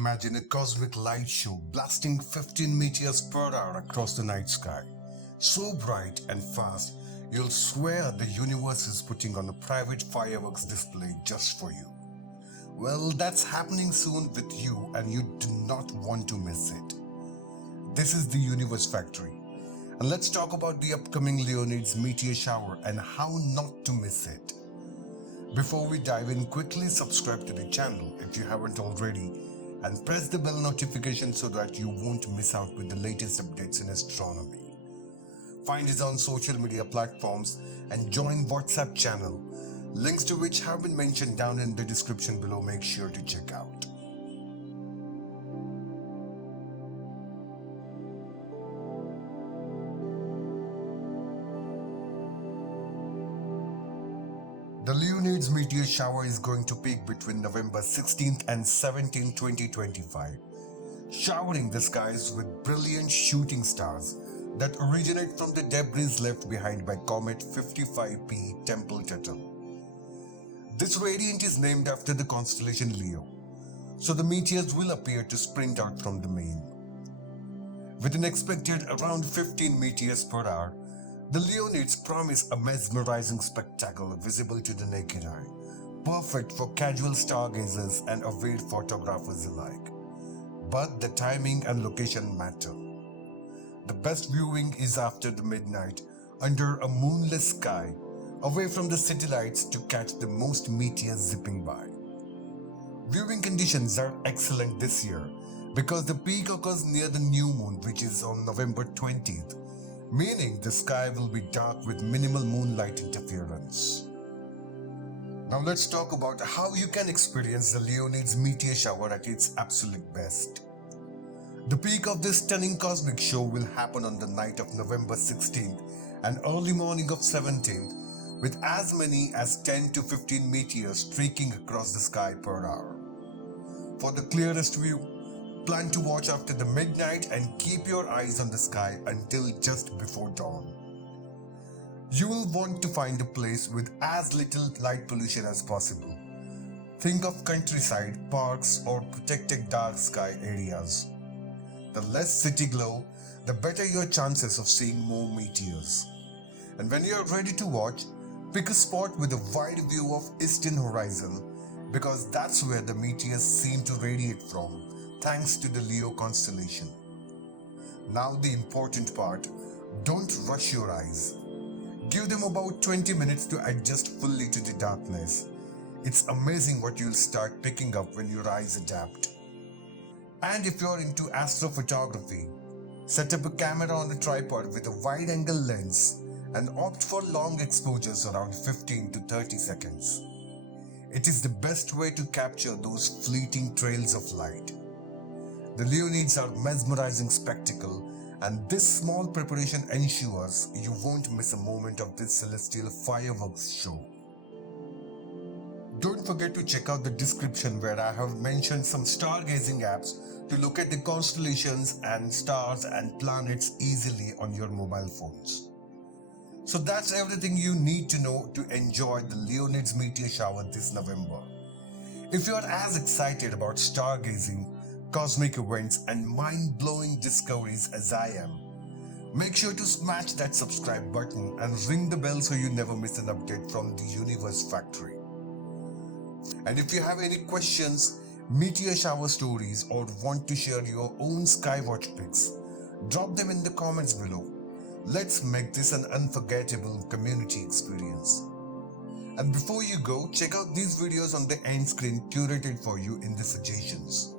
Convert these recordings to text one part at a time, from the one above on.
Imagine a cosmic light show blasting 15 meters per hour across the night sky. So bright and fast, you'll swear the universe is putting on a private fireworks display just for you. Well, that's happening soon with you and you do not want to miss it. This is the Universe Factory. And let's talk about the upcoming Leonids meteor shower and how not to miss it. Before we dive in, quickly subscribe to the channel if you haven't already and press the bell notification so that you won't miss out with the latest updates in astronomy. Find us on social media platforms and join WhatsApp channel, links to which have been mentioned down in the description below. Make sure to check out. The Leonids meteor shower is going to peak between November 16th and 17th, 2025, showering the skies with brilliant shooting stars that originate from the debris left behind by comet 55P Tempel-Tuttle. This radiant is named after the constellation Leo, so the meteors will appear to sprint out from the main. With an expected around 15 meteors per hour, the Leonids promise a mesmerizing spectacle visible to the naked eye, perfect for casual stargazers and avid photographers alike. But the timing and location matter. The best viewing is after the midnight, under a moonless sky, away from the city lights to catch the most meteors zipping by. Viewing conditions are excellent this year because the peak occurs near the new moon, which is on November 20th. Meaning the sky will be dark with minimal moonlight interference. Now let's talk about how you can experience the Leonids meteor shower at its absolute best. The peak of this stunning cosmic show will happen on the night of November 16th and early morning of 17th, with as many as 10 to 15 meteors streaking across the sky per hour. For the clearest view, plan to watch after the midnight and keep your eyes on the sky until just before dawn. You will want to find a place with as little light pollution as possible. Think of countryside, parks, or protected dark sky areas. The less city glow, the better your chances of seeing more meteors. And when you are ready to watch, pick a spot with a wide view of eastern horizon because that's where the meteors seem to radiate from, thanks to the Leo constellation. Now the important part, don't rush your eyes. Give them about 20 minutes to adjust fully to the darkness. It's amazing what you'll start picking up when your eyes adapt. And if you're into astrophotography, set up a camera on a tripod with a wide-angle lens and opt for long exposures around 15 to 30 seconds. It is the best way to capture those fleeting trails of light. The Leonids are a mesmerizing spectacle, and this small preparation ensures you won't miss a moment of this celestial fireworks show. Don't forget to check out the description where I have mentioned some stargazing apps to look at the constellations and stars and planets easily on your mobile phones. So that's everything you need to know to enjoy the Leonids meteor shower this November. If you are as excited about stargazing, cosmic events and mind-blowing discoveries as I am, make sure to smash that subscribe button and ring the bell so you never miss an update from the Universe Factory. And if you have any questions, meteor shower stories, or want to share your own skywatch pics, drop them in the comments below. Let's make this an unforgettable community experience. And before you go, check out these videos on the end screen curated for you in the suggestions.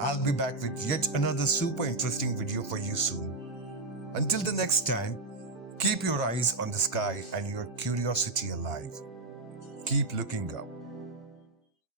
I'll be back with yet another super interesting video for you soon. Until the next time, keep your eyes on the sky and your curiosity alive. Keep looking up.